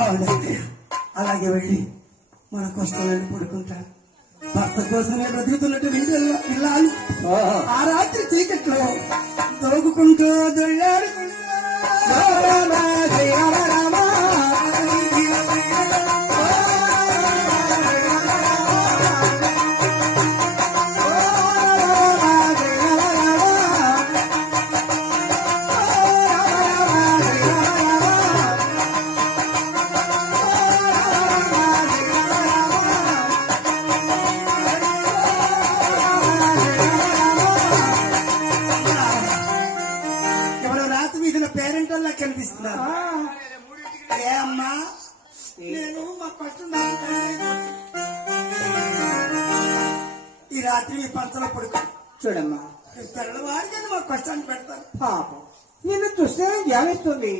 అవునండి, అలాగే వెళ్ళి మన కష్టాలను పడుకుంటారు. భర్త కోసమే బ్రతుకుతున్నటువంటి ఇల్లాలు ఆ రాత్రి చీకట్లో దోగుకుంటూ దొళ్ళాడుకుంటూ కనిపిస్తున్నారు. ఏ అమ్మా, నేను మా కష్టం ఈ రాత్రి మీ పంచలో పడుకో. చూడమ్మా, తెల్లవారిగా మా కష్టాన్ని పెడతాను. పాపం నిన్ను చూస్తే ధ్యానిస్తుంది.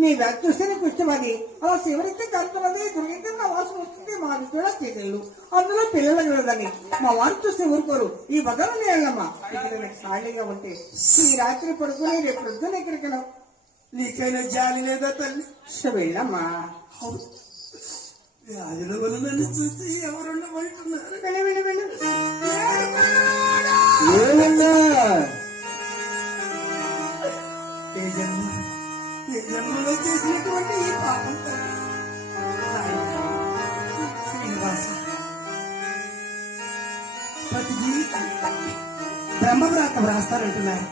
నీ బ్యాగ్ చూస్తే నీకు ఇష్టమని అలా శివరిస్తే కలుపుతుంది, గురిగితే నా వాసన వస్తుంది. మా కూడా తీగలు అందులో పిల్లలు వెళ్ళదని మా వారు చూస్తే ఊరుకోరు. ఈ బదలు వెళ్ళమ్మా, ఖాళీగా ఉంటే ఈ రాత్రి పడుకుని రేపు పొద్దున ఎక్కడికి నీకైనా జాలి లేదా తల్లి? వెళ్ళమ్మా. వ్యాధుల వల్ల నన్ను చూసి ఎవరన్నా అంటున్నారు. ఏ జన్మలో చేసినటువంటి ఈ పాపం తల్లి శ్రీనివాస, ప్రతి జీవితం బ్రహ్మవ్రాత వ్రాస్తారంటున్నారు.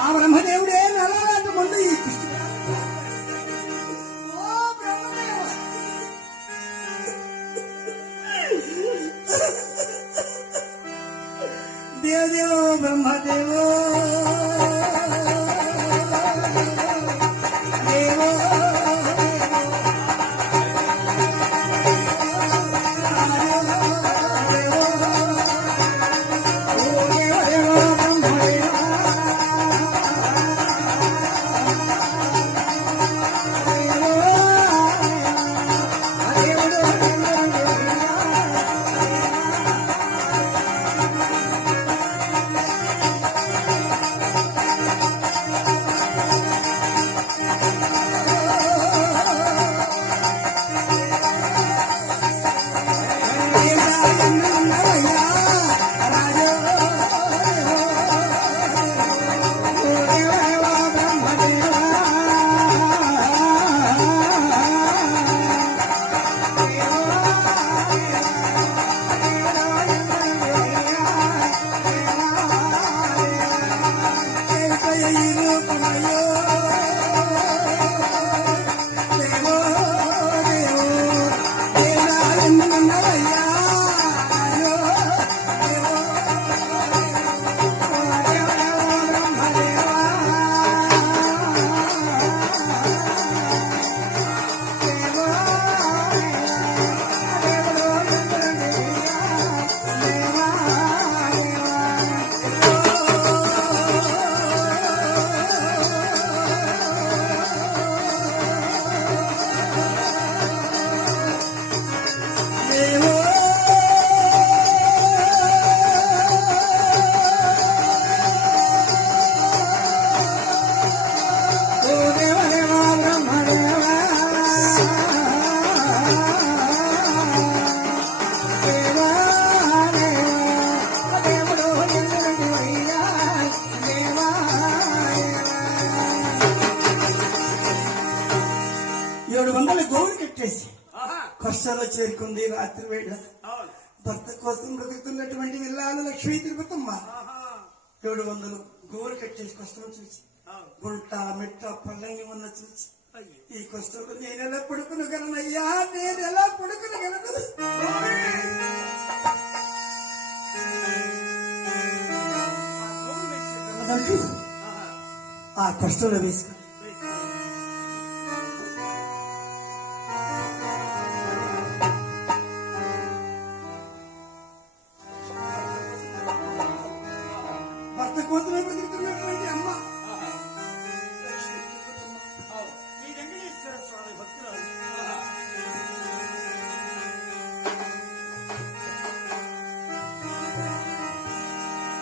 ఆ బ్రహ్మదేవుడే నల్లలాంటి ముందు ఈ కృష్ణ దేవదేవో బ్రహ్మదేవో దేవో కష్టాలు చేరుకుంది. రాత్రి వేళ భర్త కోసం బ్రతుకుతున్నటువంటి విల్లాలు లక్ష్మీ తిరుపతమ్మ 700 గోరు కట్టేసి కష్టం చూసి గుంట మెట్ట పళ్ళంగి ఉన్న చూసి ఈ కష్టంలో నేనెలా పడుకునగలనయ్యా, నేనెలా పడుకునగలను? ఆ కష్టంలో వేసుకుని కోసమే బ్రతుకుతున్నటువంటి అమ్మ శ్రీ వెంకటేశ్వర స్వామి భక్తురాలు.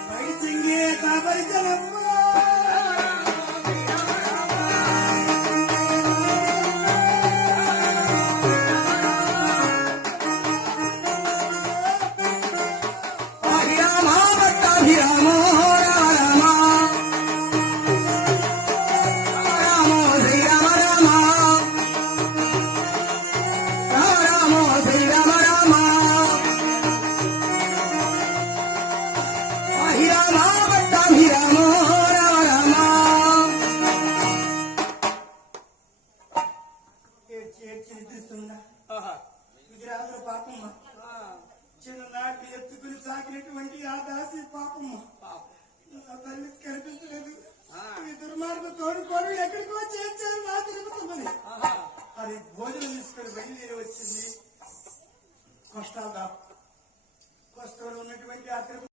పై సింగే సాపరిచనమ్మ ఎక్కడికో చేర్చారు నా తిరుగుతున్నది